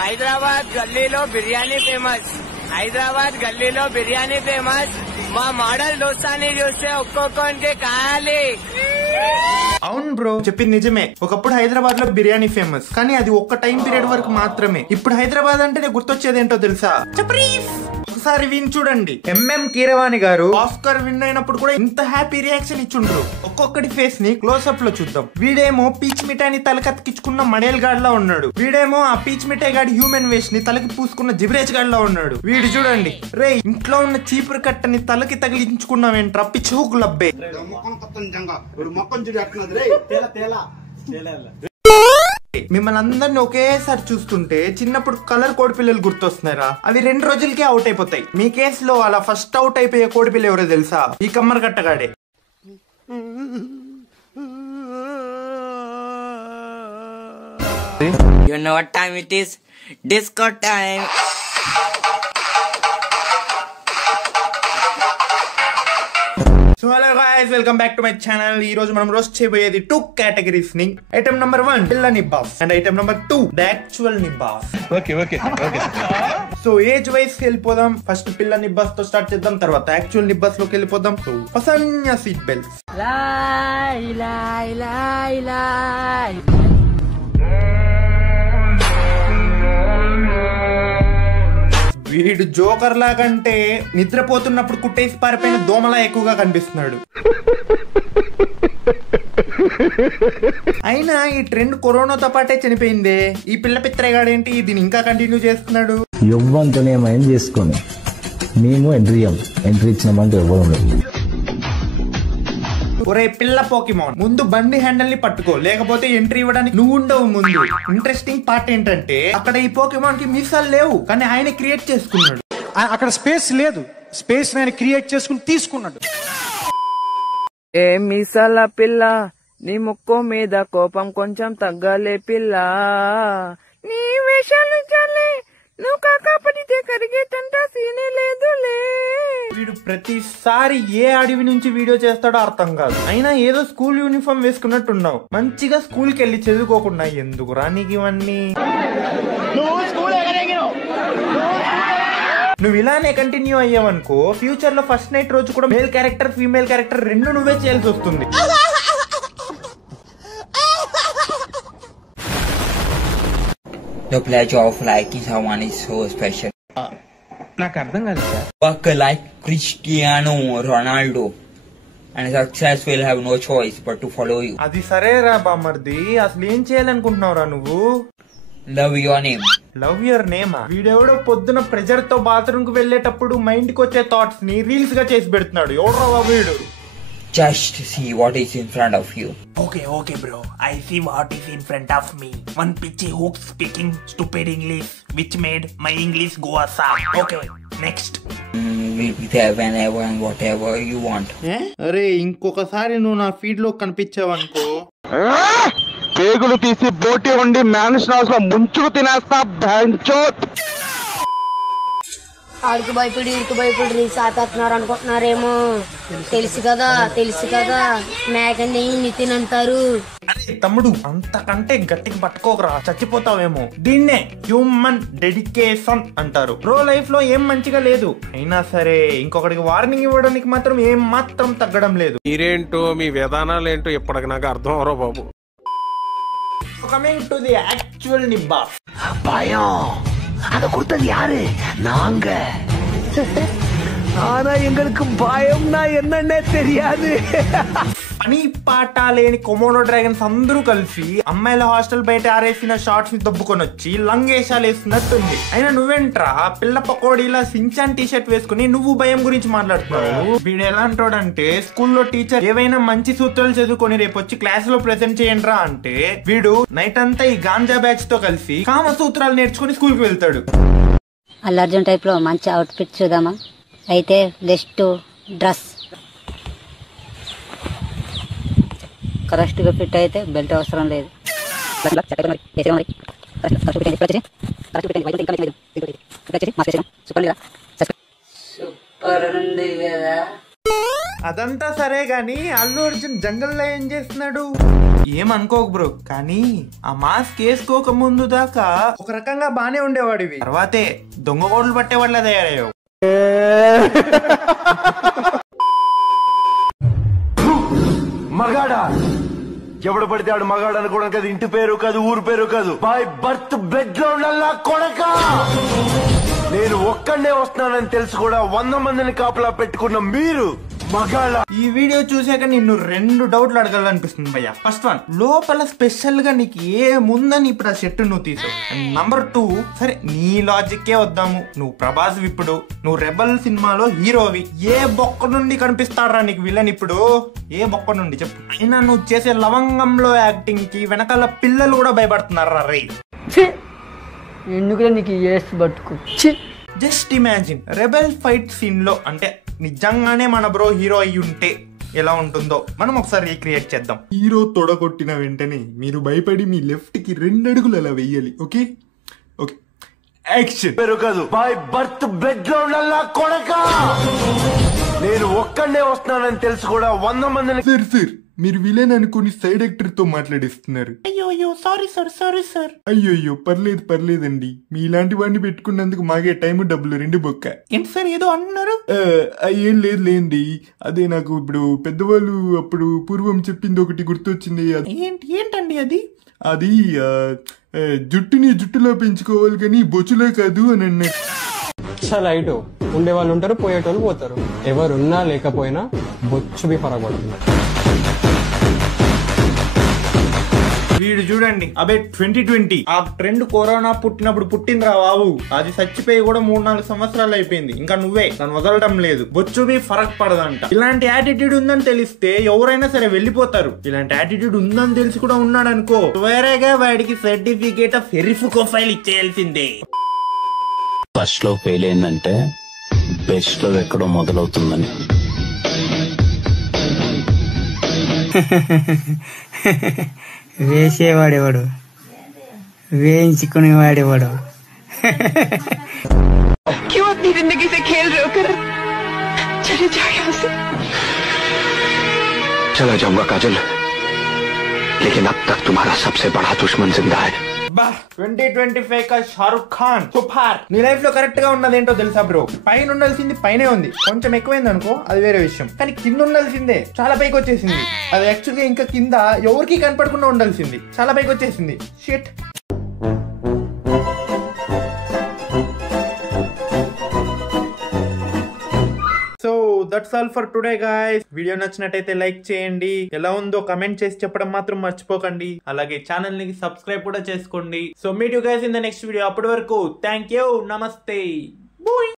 హైదరాబాద్ గల్లీలో బిర్యానీ ఫేమస్. హైదరాబాద్ గల్లీలో బిర్యానీ ఫేమస్. మా మోడల్ దోస్తాన్ని చూస్తే ఒక్కొక్కరికి కావాలి. అవును బ్రో, చెప్పింది నిజమే. ఒకప్పుడు హైదరాబాద్ లో బిర్యానీ ఫేమస్, కానీ అది ఒక్క టైం పీరియడ్ వరకు మాత్రమే. ఇప్పుడు హైదరాబాద్ అంటే గుర్తొచ్చేది ఏంటో తెలుసా? ఒకసారి విని చూడండి. ఎంఎం కీరవాణి గారు ఆస్కర్ విన్ అయినప్పుడు కూడా ఇంత హ్యాపీ రియాక్షన్ ఇచ్చుండ్రు. ఒక్కొక్కటి ఫేస్ ని క్లోజ్అప్ లో చూద్దాం. వీడేమో పీచ్ మిఠాయిని తలకత్తికించుకున్న మడేల్ గాడ్ లా ఉన్నాడు. వీడేమో ఆ పీచ్ మిఠాయి గాడి హ్యూమన్ వేస్ట్ ని తలకి పూసుకున్న జిబ్రేజ్ గాడ్ లా ఉన్నాడు. వీడు చూడండి, రే ఇంట్లో ఉన్న చీపురు కట్టని తలకి తగిలించుకున్నావేంట్రా పిచ్చుకు లబ్బే. మిమ్మల్ని అందరిని ఒకేసారి చూస్తుంటే చిన్నప్పుడు కలర్ కోడి పిల్లలు గుర్తొస్తున్నారా? అవి 2 రోజులకే అవుట్ అయిపోతాయి. మీ కేసులో అలా ఫస్ట్ అవుట్ అయిపోయే కోడి పిల్ల ఎవరో తెలుసా? ఈ కమ్మర్ కట్టగాడే. You know what time it is? Disco time. So hello guys, welcome back to my channel. ఈ రోజు మనం రోస్ట్ చేయబోయేది 2 కేటగిరీస్ ని. ఐటమ్ నెంబర్ 1 పిల్ల nibbas and item number 2 the actual nibbas. So age wise వెళ్ళిపోదాం. ఫస్ట్ పిల్ల nibbas తో start చేద్దాం, తర్వాత యాక్చువల్ నిబ్బాస్ లోకి వెళ్ళిపోదాం. So fasten your seat belts. వీడు జోకర్ లాగంటే నిద్రపోతున్నప్పుడు కుట్టేసి పారిపోయిన దోమలా ఎక్కువగా కనిపిస్తున్నాడు. అయినా ఈ ట్రెండ్ కరోనాతో పాటే చనిపోయిందే. ఈ పిల్ల పిత్రగాడేంటి దీన్ని ఇంకా కంటిన్యూ చేస్తున్నాడు? యువ్వంతోనే మైండ్ చేసుకొని మేము ఎంట్రీ ఇచ్చినామంటే ఎవరు ఉండదు. ఒరే పిల్ల పోకిమాన్, ముందు బండి హ్యాండిల్ ని పట్టుకో, లేకపోతే ఎంట్రీ ఇవ్వడానికి నువ్వు ఉండవు ముందు. ఇంట్రెస్టింగ్ పార్ట్ ఏంటంటే అక్కడ ఈ పోకిమాన్ కి మీసాలు లేవు, కానీ ఆయన క్రియేట్ చేసుకున్నాడు. అక్కడ స్పేస్ లేదు, స్పేస్ ఆయన క్రియేట్ చేసుకుని తీసుకున్నాడు. ఏ మీసాల పిల్ల, నీ ముక్కు మీద కోపం కొంచెం తగ్గాలే పిల్ల. నీ వేషాలు చాలే, నువ్వు కాకపోతే కరిగేటంత సీనే లేదులే. వీడు ప్రతిసారి ఏ అడవి నుంచి వీడియో చేస్తాడో అర్థం కాదు. అయినా ఏదో స్కూల్ యూనిఫామ్ వేసుకున్నట్టున్నావు. మంచిగా స్కూల్ కి వెళ్ళి చదువుకోకుండా ఎందుకు రానికి ఇవన్నీ? నువ్వు ఇలానే కంటిన్యూ అయ్యావనుకో, ఫ్యూచర్ లో ఫస్ట్ నైట్ రోజు కూడా మేల్ క్యారెక్టర్ ఫీమేల్ క్యారెక్టర్ 2 నువ్వే చేయాల్సి వస్తుంది. The pleasure of liking someone is so special. నాకు అర్థం కాదు sir. Work like Cristiano Ronaldo, and success will have no choice but to follow you. అది సరేరా బామర్ది, అసలు ఏం చేయాలనుకుంటున్నావురా నువ్వు? Love your name. Love your name. వీడెవడో పొద్దున ప్రెజర్ తో బాత్రూమ్ కు వెళ్ళేటప్పుడు మైండ్ కి వచ్చే థాట్స్ ని రీల్స్ గా చేసి పెడుతున్నాడు. ఎవడరా వీడు? Just see what is in front of you. Okay bro, I see what is in front of me. One pitchy hook speaking stupid English which made my English go aside. Okay, next. We'll be there whenever and whatever you want. అరే ఇంకొకసారి నువ్వు నా feed లో కనిపించావనుకో, పేగులు తీసి బోటి వండి mansion house లో ముంచుకు తినేస్తా. ఆడికి భయపడి ఇడికి భయపడి రీల్స్ ఆపేస్తున్నారు అనుకుంటున్నారేమో. తెలుసు కదా మేకని నితిన్ అంటారు. అరే తమ్ముడు, అంతకంటే గట్టికి పట్టుకోకరా, చచ్చిపోతావేమో. దీన్నే హ్యూమన్ డెడికేషన్ అంటారు. ప్రో లైఫ్ లో ఏం మంచిగా లేదు, అయినా సరే ఇంకొకటికి వార్నింగ్ ఇవ్వడానికి మాత్రం ఏం మాత్రం తగ్గడం లేదు. మీరేంటో మీ విధానాలు ఏంటో ఇప్పటికి నాకు అర్థం అవరో బాబు. Coming to the actual nibbas. பயம் அத கொடுத்தது யாரு? நாங்க. ஆனா எங்களுக்கு பயம்னா என்னன்னே தெரியாது. పని పాట లేని కొమోడో డ్రాగన్స్ అందరూ కలిసి అమ్మాయిల హాస్టల్ బయట ఆరేసిన షార్ట్స్ ని దబ్బుకొని వచ్చి లంగేషాలు వేస్తున్నట్టుంది. అయినా నువ్వేంట్రా పిల్ల పకోడీలా సించాన్ టీ షర్ట్ వేసుకుని నువ్వు భయం గురించి మాట్లాడుతున్నావు? వీడు ఎలాంటోడంటే, స్కూల్లో టీచర్ ఏవైనా మంచి సూత్రాలు చదువుకొని రేపు వచ్చి క్లాస్ లో ప్రెజెంట్ చేయండిరా అంటే వీడు నైట్ అంతా ఈ గాంజా బ్యాచ్ తో కలిసి కామ సూత్రాలు నేర్చుకుని స్కూల్ కి వెళ్తాడు. అల్లర్జున్ టైప్ లో మంచి అవుట్ ఫిట్ చూద్దామా? అయితే జస్ట్ డ్రెస్ కరెక్ట్ గా ఫిట్ అయితే బెల్ట్ అవసరం లేదు. అదంతా సరే గానీ అల్లు అర్జున్ జంగల్లో ఏం చేస్తున్నాడు? ఏమనుకోకు బ్రో, కానీ ఆ మాస్క్ వేసుకోక ముందు దాకా ఒక రకంగా బానే ఉండేవాడివి, తర్వాతే దొంగ కోడలు పట్టేవాళ్ళ తయారయ్యావు. మగాడా ఎవడు పడితే ఆడు మగాడు అనుకోవడం కాదు, ఇంటి పేరు కాదు, ఊరు పేరు కాదు, బై బర్త్ బెడ్ లో ఉండాలా కొడక. నేను ఒక్కడే వస్తున్నానని తెలుసు కూడా 100 మందిని కాపలా పెట్టుకున్న మీరు మగాళ్ళ. ఈ వీడియో చూసాక నిన్ను 2 డౌట్లు అడగాలనిపిస్తుంది భయ్య. ఫస్ట్ వన్, లోపల స్పెషల్ గా నీకు ఏముందని ఇప్పుడు ఆ షర్ట్ నువ్వు తీసావు. అండ్ నంబర్ 2, సరే నీ లాజిక్కే వద్దాము, నువ్వు ప్రభాస్ ఇప్పుడు, నువ్వు రెబల్ సినిమాలో హీరోవి, ఏ బొక్క నుండి కనిపిస్తాడరా నీకు విలన్ ఇప్పుడు? ఏ బొక్క నుండి చెప్పు? అయినా నువ్వు చేసే లవంగంలో యాక్టింగ్ కి వెనకాల పిల్లలు కూడా భయపడుతున్నారా రే? ఎందుకు నీకు బతుకు? Just imagine rebel fight scene లో అంటే నిజంగానే మన బ్రో హీరో అయ్యి ఉంటే ఎలా ఉంటుందో మనం ఒకసారి రీక్రియేట్ చేద్దాం. హీరో తొడగొట్టిన వెంటనే మీరు భయపడి మీ లెఫ్ట్ కి 2 అడుగులు అలా వెయ్యాలి. Okay okay, action. పేరు కాదు, బై బర్త్ బెడ్ లో ఉండాలా కొడక. నేను ఒక్కడే వస్తున్నానని తెలుసు కూడా 100 మందిని. సార్ మీరు విలన్ అనుకుని సైడ్ యాక్టర్ తో మాట్లాడిస్తున్నారు. అయ్యో సారీ సార్. అయ్యో పర్లేదండి, మీ ఇలాంటి వాడిని పెట్టుకున్నందుకు మాగే టైం డబ్బులు 2 బొక్క. ఏంటి సార్ ఏదో అంటున్నారు? ఏం లేదులేండి, అదే నాకు ఇప్పుడు పెద్దవాళ్ళు అప్పుడు పూర్వం చెప్పింది ఒకటి గుర్తొచ్చింది. ఏంటండి అది? అది జుట్టుని జుట్టులో పెంచుకోవాలి కానీ బొచ్చులో కాదు అని అన్నారు. లైట్ ఉండే వాళ్ళు ఉంటారు, పోయేటోళ్ళు పోతారు. ఎవరున్నా లేకపోయినా బొచ్చు ఫరక్ పడుతుంది. వీడు చూడండి, అబే 2020 ఆ ట్రెండ్ కరోనా పుట్టినప్పుడు పుట్టిందిరా బాబు, అది చచ్చిపోయి కూడా 3-4 సంవత్సరాలు అయిపోయింది, ఇంకా నువ్వే దాన్ని వదలడం లేదు. బొచ్చువి ఫరక్ పడదంట. ఇలాంటి యాటిట్యూడ్ ఉందని తెలిస్తే ఎవరైనా సరే వెళ్ళిపోతారు. ఇలాంటి యాటిట్యూడ్ ఉందని తెలిసి కూడా ఉన్నాడు అనుకో, వేరేగా వాడికి సర్టిఫికేట్ ఆఫ్ వెరిఫైల్ ఇచ్చేయాల్సిందే. ఫస్ట్ లో ఫెయిల్ అయిందంటే బెస్ట్ లో ఎక్కడో మొదలవుతుందని. వేసేవాడేవాడు, వేయించుకునేవాడేవాడు. क्यों अपनी जिंदगी से खेल रहे हो? कर चले जाओ यहाँ से. चला जाऊंगा काजल, लेकिन अब तक तुम्हारा सबसे बड़ा दुश्मन जिंदा है. 2025 का షారుఖ్ ఖాన్ సూపర్. నీ లైఫ్ లో కరెక్ట్ గా ఉన్నది ఏంటో తెలుసా బ్రో? పైన ఉండాల్సింది పైనే ఉంది, కొంచెం ఎక్కువైంది అనుకో అది వేరే విషయం, కానీ కింద ఉండాల్సిందే చాలా పైకి వచ్చేసింది. అది యాక్చువల్ గా ఇంకా కింద ఎవరికి కనపడకుండా ఉండాల్సింది చాలా పైకి వచ్చేసింది. Shit. So that's all for today guys. Video నచ్చినట్టయితే లైక్ చేయండి, ఎలా ఉందో కమెంట్ చేసి చెప్పడం మాత్రం మర్చిపోకండి, అలాగే ఛానల్ ని సబ్స్క్రైబ్ కూడా చేసుకోండి. So meet you guys in the next video. అప్పటి వరకు థ్యాంక్ యూ, నమస్తే.